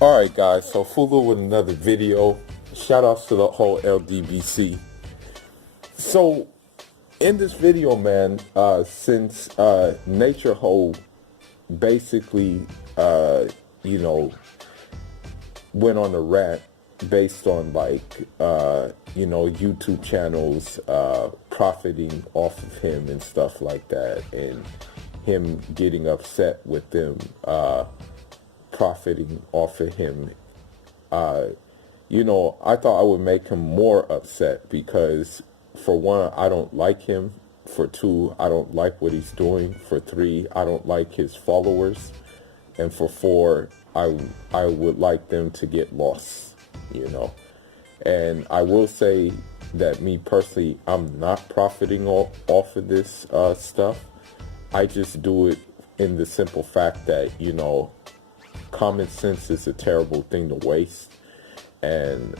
Alright guys, so Fuller with another video. Shout outs to the whole LDBC. So in this video, man, since Naturefraud basically you know went on a rant based on YouTube channels profiting off of him and stuff like that, and him getting upset with them profiting off of him. I thought I would make him more upset because, for one, I don't like him. For two, I don't like what he's doing. For three, I don't like his followers. And for four, I would like them to get lost. And I will say that me personally, I'm not profiting off of this stuff. I just do it in the simple fact that, common sense is a terrible thing to waste. And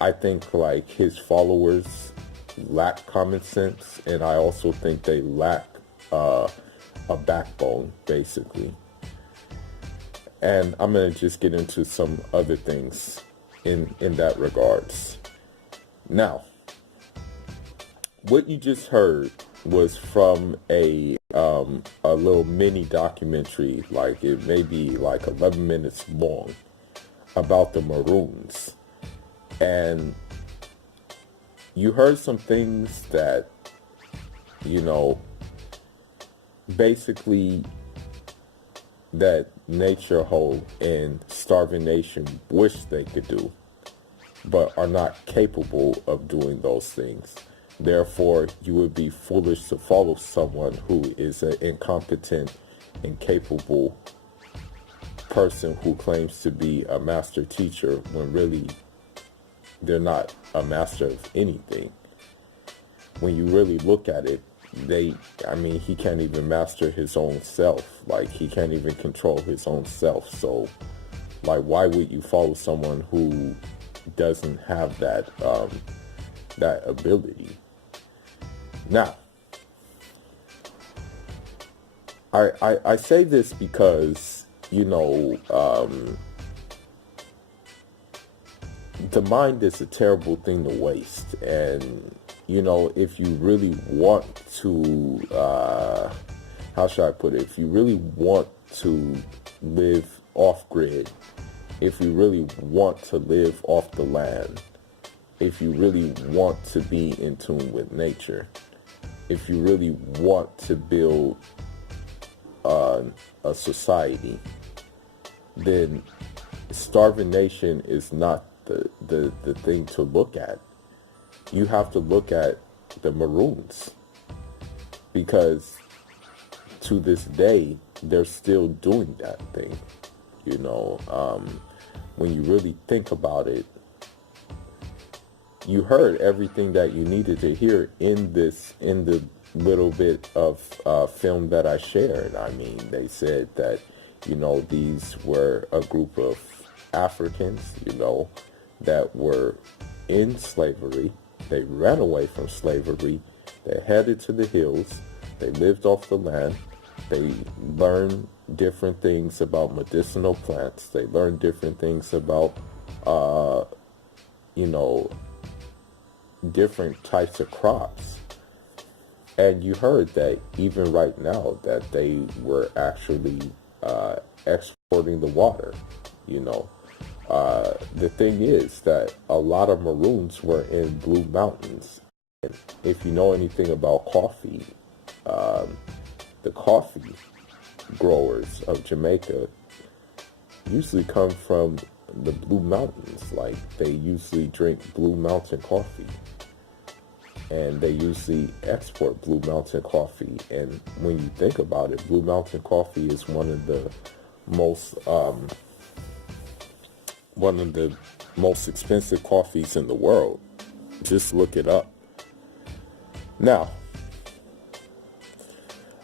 I think like his followers lack common sense, and I also think they lack a backbone, basically. And I'm gonna just get into some other things in that regards. Now, what you just heard was from a little mini documentary, like it may be like 11 minutes long, about the Maroons. And you heard some things that, basically that Naturefraud and Carbonnation wish they could do, but are not capable of doing those things. Therefore, you would be foolish to follow someone who is an incompetent, incapable person who claims to be a master teacher when really they're not a master of anything. When you really look at it, he can't even master his own self. Like, he can't even control his own self. So, like, why would you follow someone who doesn't have that ability? Now, I say this because, the mind is a terrible thing to waste. And, if you really want to, how should I put it? If you really want to live off-grid, if you really want to live off the land, if you really want to be in tune with nature, if you really want to build a society, then starvation is not the thing to look at. You have to look at the Maroons, because to this day they're still doing that thing. When you really think about it, you heard everything that you needed to hear in the little bit of film that I shared. I mean, they said that, these were a group of Africans, that were in slavery. They ran away from slavery. They headed to the hills. They lived off the land. They learned different things about medicinal plants. They learned different things about, different types of crops. And you heard that even right now that they were actually exporting the water. The thing is that a lot of Maroons were in Blue Mountains. And if you know anything about coffee, the coffee growers of Jamaica usually come from the Blue Mountains. Like, they usually drink Blue Mountain coffee, and they usually export Blue Mountain coffee. And when you think about it, Blue Mountain coffee is one of the most expensive coffees in the world. Just look it up. Now,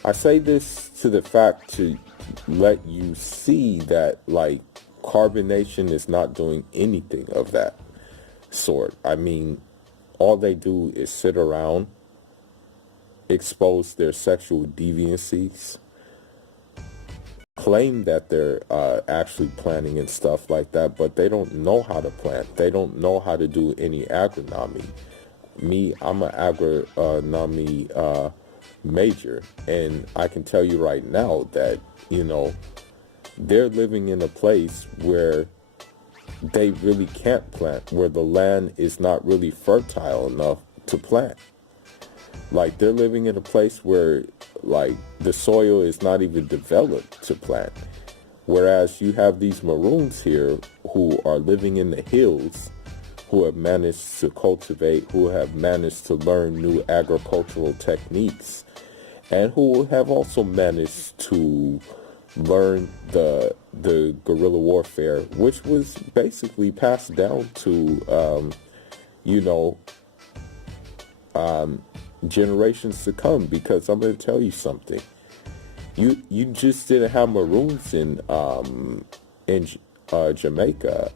I say this to the fact to let you see that, like, Carbonnation is not doing anything of that sort. I mean, all they do is sit around, expose their sexual deviancies, claim that they're actually planting and stuff like that, but they don't know how to plant. They don't know how to do any agronomy. Me, I'm an agronomy major, and I can tell you right now that, they're living in a place where they really can't plant, where the land is not really fertile enough to plant. Like, they're living in a place where, like, the soil is not even developed to plant. Whereas you have these Maroons here who are living in the hills, who have managed to cultivate, who have managed to learn new agricultural techniques, and who have also managed to learn the guerrilla warfare, which was basically passed down to, generations to come. Because I'm going to tell you something. You just didn't have Maroons in Jamaica.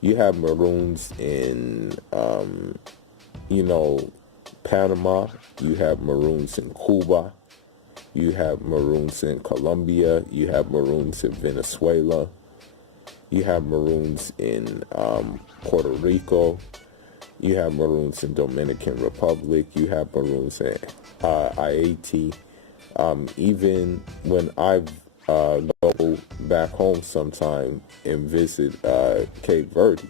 You have Maroons in Panama. You have Maroons in Cuba. You have Maroons in Colombia. You have Maroons in Venezuela. You have Maroons in Puerto Rico. You have Maroons in Dominican Republic. You have Maroons in Haiti. Even when I go back home sometime and visit Cape Verde,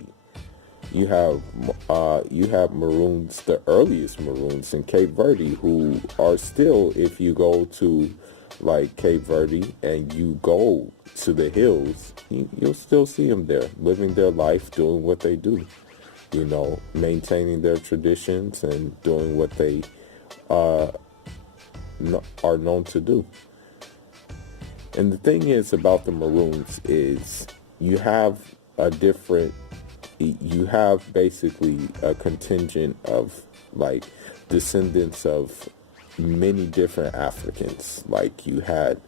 you have Maroons, the earliest Maroons in Cape Verde, who are still, if you go to like Cape Verde and you go to the hills, you'll still see them there, living their life, doing what they do, maintaining their traditions and doing what they are known to do. And the thing is about the Maroons is you have basically a contingent of like descendants of many different Africans. Like you had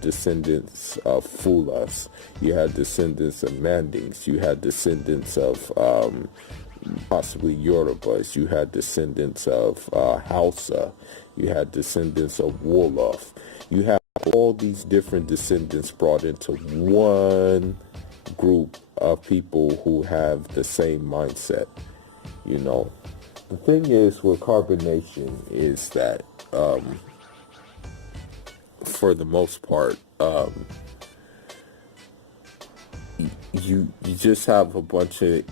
descendants of Fulas, you had descendants of Mandings, you had descendants of possibly Yorubas, you had descendants of Hausa, you had descendants of Wolof. You have all these different descendants brought into one group of people who have the same mindset. The thing is with carbonation is that for the most part, you just have a bunch of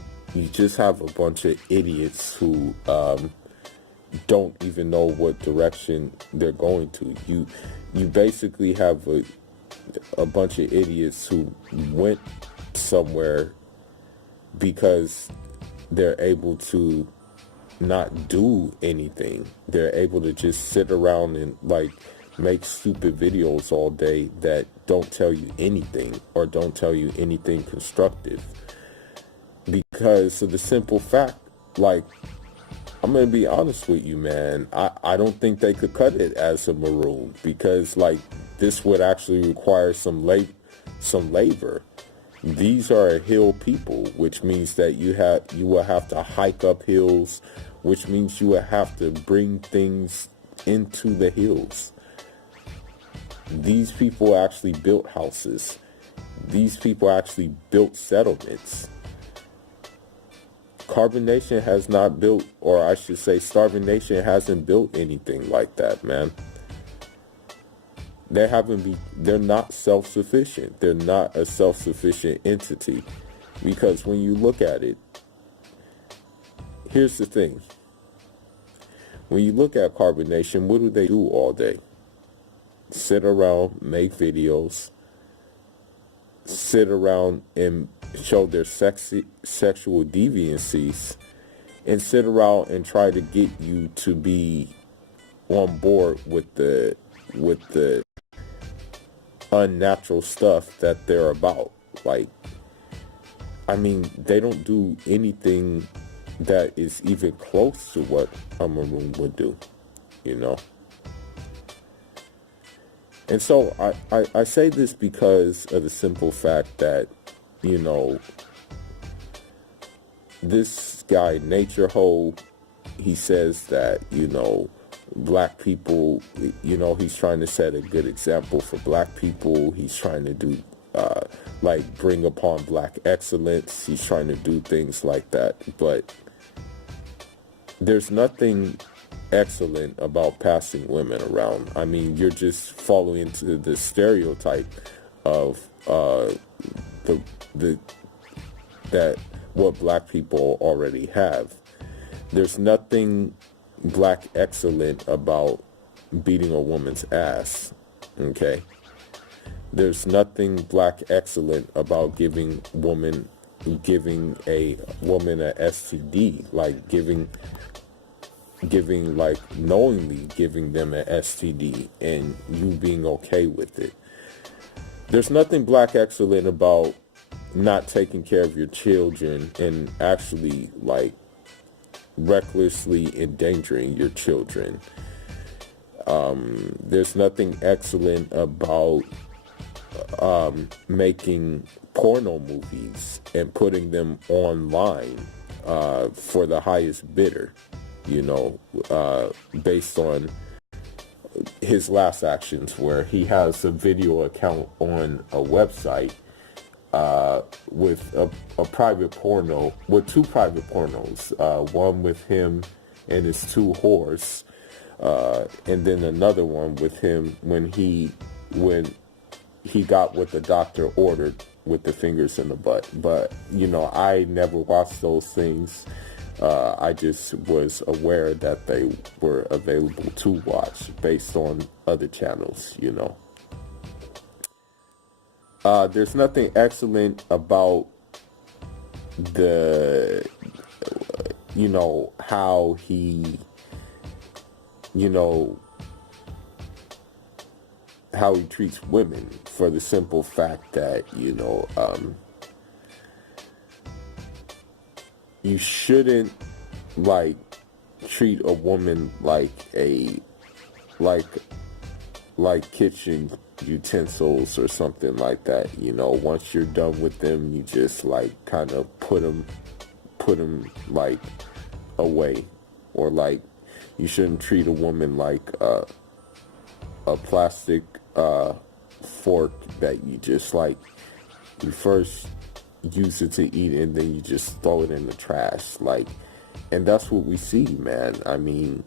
idiots who don't even know what direction they're going to. You basically have a bunch of idiots who went somewhere because they're able to not do anything. They're able to just sit around and like make stupid videos all day that don't tell you anything or don't tell you anything constructive. Because of the simple fact, like, I'm going to be honest with you, man. I don't think they could cut it as a Maroon because, like, this would actually require some labor. These are a hill people, which means that you will have to hike up hills, which means you will have to bring things into the hills. These people actually built houses. These people actually built settlements. Carbonation has not built, or I should say Starving Nation hasn't built anything like that, man. They're not self-sufficient. They're not a self-sufficient entity. Because when you look at it, here's the thing. When you look at Carbonation, what do they do all day? Sit around, make videos, sit around and show their sexual deviancies, and sit around and try to get you to be on board with the unnatural stuff that they're about. Like, I mean, they don't do anything that is even close to what a Maroon would do, And so I say this because of the simple fact that, this guy, Naturefraud, he says that, black people, he's trying to set a good example for black people. He's trying to do, like, bring upon black excellence. He's trying to do things like that. But there's nothing excellent about passing women around. I mean, you're just following into the stereotype of that what black people already have. There's nothing black excellent about beating a woman's ass, okay? There's nothing black excellent about giving a woman a STD, like giving like knowingly giving them an STD and you being okay with it. There's nothing black excellent about not taking care of your children and actually like recklessly endangering your children. There's nothing excellent about making porno movies and putting them online for the highest bidder, based on his last actions, where he has a video account on a website with a private porno, with two private pornos, one with him and his two whores, and then another one with him when he got what the doctor ordered with the fingers in the butt. But I never watched those things. I just was aware that they were available to watch based on other channels, There's nothing excellent about how he, how he treats women, for the simple fact that, you shouldn't like treat a woman like kitchen utensils or something like that. Once you're done with them, you just like kind of put them like away, or like you shouldn't treat a woman like a plastic fork that you just like, you first use it to eat and then you just throw it in the trash, like. And that's what we see, man. I mean,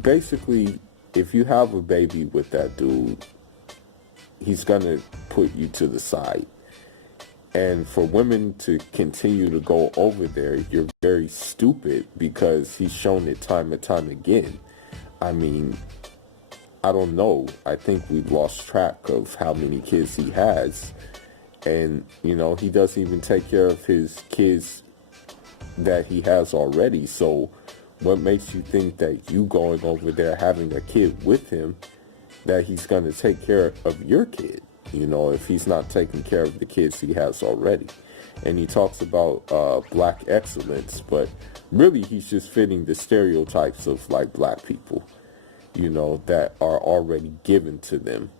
basically, if you have a baby with that dude, he's gonna put you to the side. And for women to continue to go over there, you're very stupid, because he's shown it time and time again. I mean, I don't know. I think we've lost track of how many kids he has. And, he doesn't even take care of his kids that he has already. So what makes you think that you going over there having a kid with him, that he's going to take care of your kid, if he's not taking care of the kids he has already? And he talks about black excellence, but really he's just fitting the stereotypes of like black people, that are already given to them.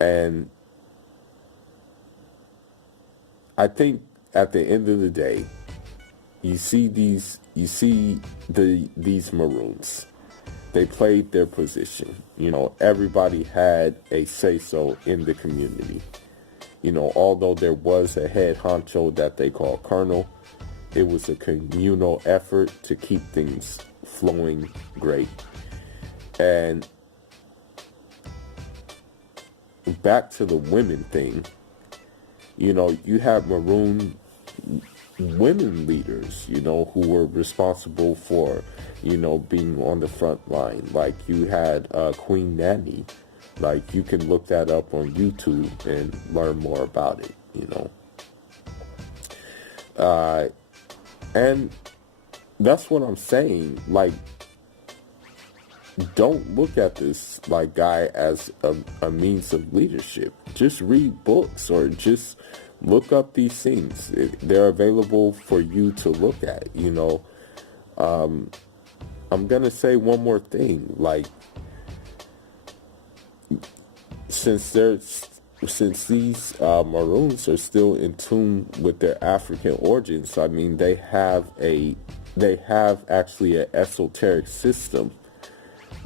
And I think at the end of the day, you see these Maroons. They played their position. Everybody had a say-so in the community. Although there was a head honcho that they call Colonel, it was a communal effort to keep things flowing great. And back to the women thing, you have Maroon women leaders, who were responsible for, being on the front line. Like you had Queen Nanny. Like you can look that up on YouTube and learn more about it, and that's what I'm saying. Like, don't look at this like guy as a means of leadership. Just read books or just look up these things. They're available for you to look at, I'm gonna say one more thing. Like, since these Maroons are still in tune with their African origins, I mean, they have a they have actually an esoteric system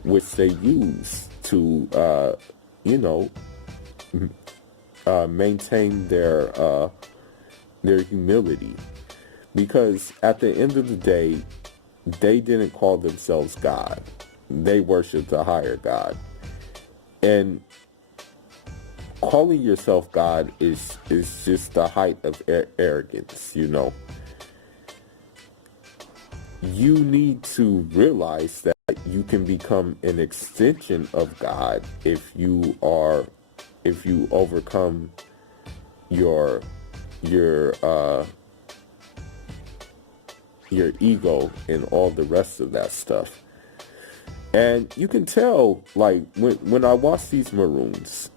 which they use to, you know, maintain their humility. Because at the end of the day, they didn't call themselves God. They worshiped a higher God. And calling yourself God is just the height of arrogance, you know. You need to realize that you can become an extension of God if you overcome your ego and all the rest of that stuff. And you can tell, like, when I watch these Maroons,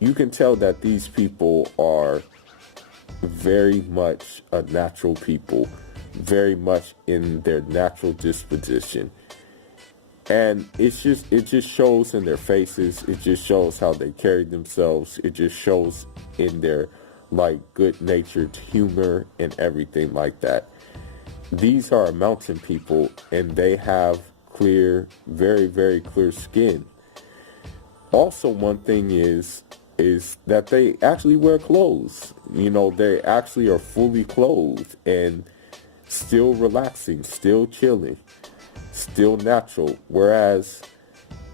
you can tell that these people are very much a natural people, very much in their natural disposition. And it just shows in their faces. It just shows how they carry themselves. It just shows in their, like, good-natured humor and everything like that. These are mountain people, and they have clear, very, very clear skin. Also, one thing is that they actually wear clothes. You know, they actually are fully clothed and still relaxing, still chilling, still natural. Whereas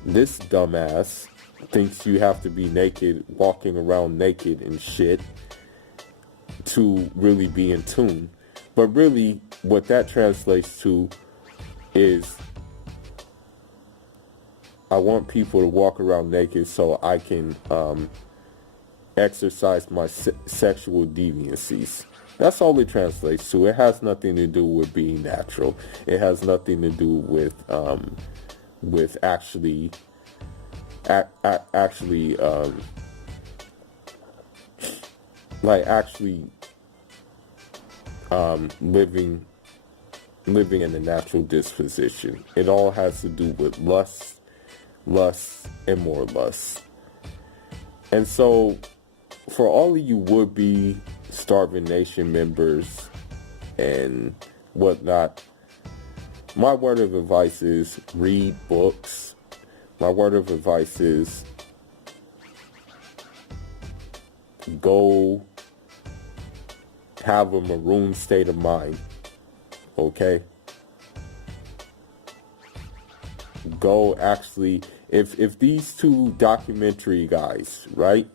this dumbass thinks you have to be naked, walking around naked and shit to really be in tune. But really, what that translates to is, I want people to walk around naked so I can exercise my sexual deviancies. That's all it translates to. It has nothing to do with being natural. It has nothing to do with actually living in a natural disposition. It all has to do with lust, and more lust. And so, for all of you would-be Starving Nation members and whatnot, my word of advice is read books. My word of advice is go have a maroon state of mind. Okay? Go actually, if these two documentary guys, right?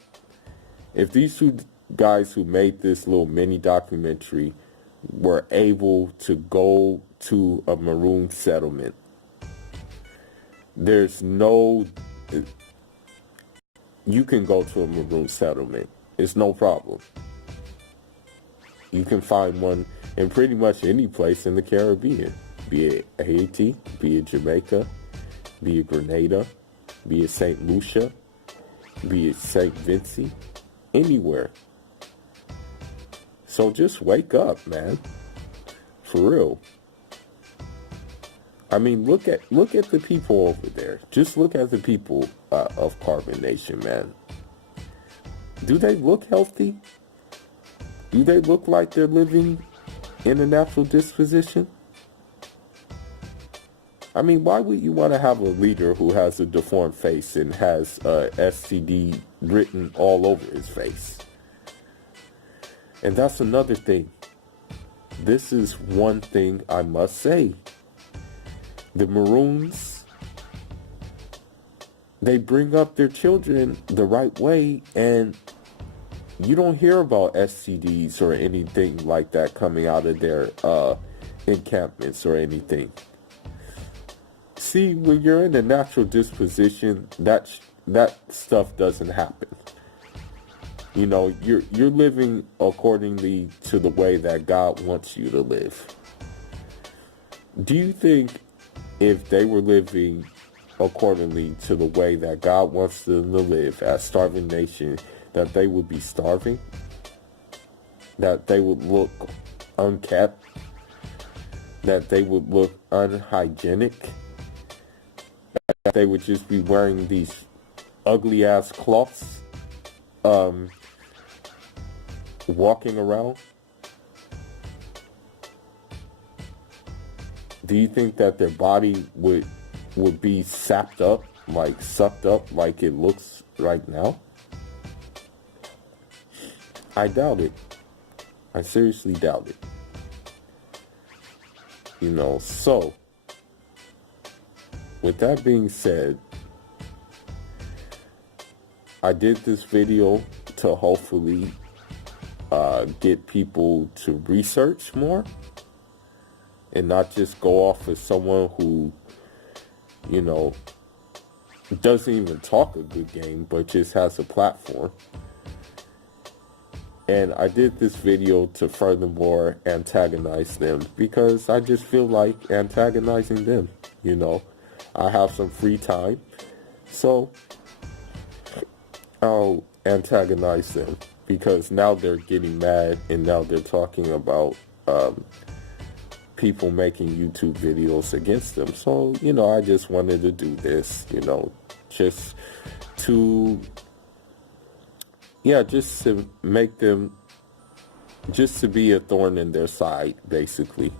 If these two guys who made this little mini documentary were able to go to a maroon settlement, you can go to a maroon settlement. It's no problem. You can find one in pretty much any place in the Caribbean, be it Haiti, be it Jamaica, be it Grenada, be it St. Lucia, be it St. Vincent, anywhere. So just wake up, man. For real. I mean, look at the people over there. Just look at the people of Carbonnation, man. Do they look healthy? Do they look like they're living in a natural disposition? I mean, why would you want to have a leader who has a deformed face and has STD written all over his face? And that's another thing. This is one thing I must say. The Maroons, they bring up their children the right way, and you don't hear about STDs or anything like that coming out of their encampments or anything. See, when you're in a natural disposition, that stuff doesn't happen. You know, you're living accordingly to the way that God wants you to live. Do you think if they were living accordingly to the way that God wants them to live as Starving Nation, that they would be starving? That they would look unkept? That they would look unhygienic? That they would just be wearing these ugly ass cloths, walking around? do you think that their body would be sapped up, like sucked up like it looks right now? I doubt it. I seriously doubt it. You know, so with that being said, I did this video to hopefully get people to research more and not just go off as someone who, you know, doesn't even talk a good game, but just has a platform. And I did this video to furthermore antagonize them because I just feel like antagonizing them, you know. I have some free time, so I'll antagonize them because now they're getting mad and now they're talking about people making YouTube videos against them. So, you know, I just wanted to do this, you know, just to make them, just to be a thorn in their side, basically,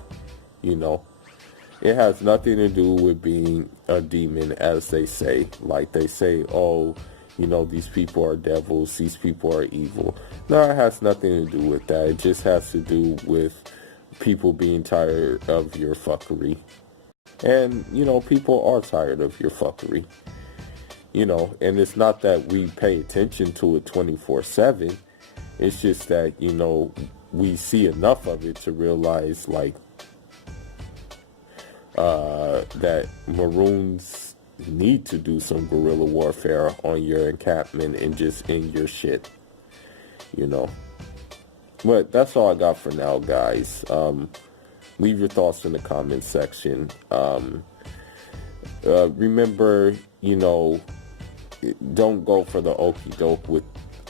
you know. It has nothing to do with being a demon, as they say. Like they say, oh, you know, these people are devils, these people are evil. No, it has nothing to do with that. It just has to do with people being tired of your fuckery. And, you know, people are tired of your fuckery. You know, and it's not that we pay attention to it 24/7. It's just that, you know, we see enough of it to realize, like, that Maroons need to do some guerrilla warfare on your encampment and just in your shit, you know. But that's all I got for now, guys. Leave your thoughts in the comment section. Remember, you know, don't go for the okie doke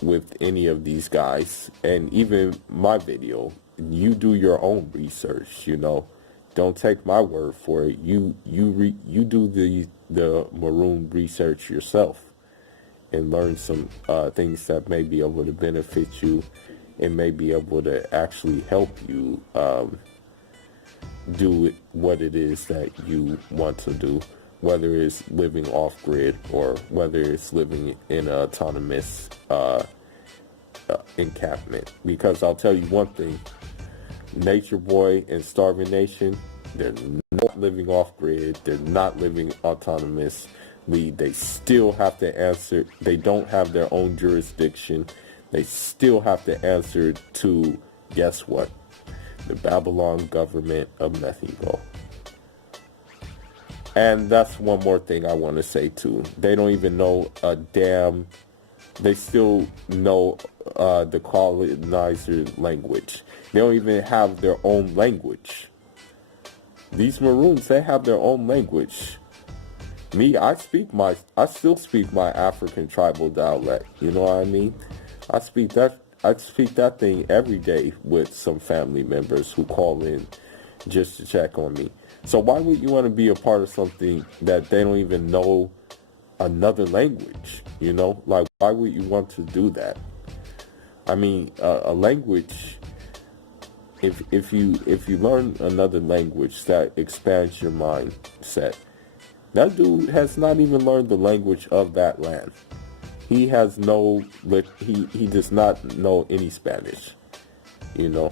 with any of these guys. And even my video, you do your own research, you know. Don't take my word for it. You do the Maroon research yourself and learn some things that may be able to benefit you and may be able to actually help you do what it is that you want to do, whether it's living off-grid or whether it's living in an autonomous encampment. Because I'll tell you one thing, Nature Boy and Starving Nation, they're not living off-grid, they're not living autonomously, they still have to answer, they don't have their own jurisdiction, they still have to answer to, guess what, the Babylon government of Methingo. And that's one more thing I want to say too. They don't even know a damn, they still know the colonizer language. They don't even have their own language. These Maroons, they have their own language. Me, I still speak my African tribal dialect. You know what I mean? I speak that thing every day with some family members who call in just to check on me. So why would you want to be a part of something that they don't even know another language? You know, like, why would you want to do that? I mean, a language, if you learn another language, that expands your mindset. That dude has not even learned the language of that land. He has he does not know any Spanish, you know.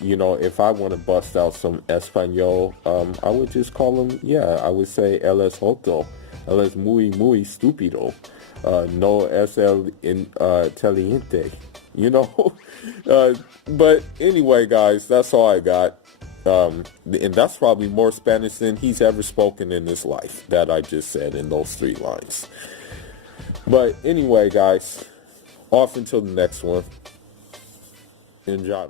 You know, if I want to bust out some Espanol, I would just call him, I would say, él es joto, él es muy estúpido, no es el inteligente, you know. But anyway, guys, that's all I got. And that's probably more Spanish than he's ever spoken in his life, that I just said in those 3 lines. But anyway, guys, off until the next one. Enjoy.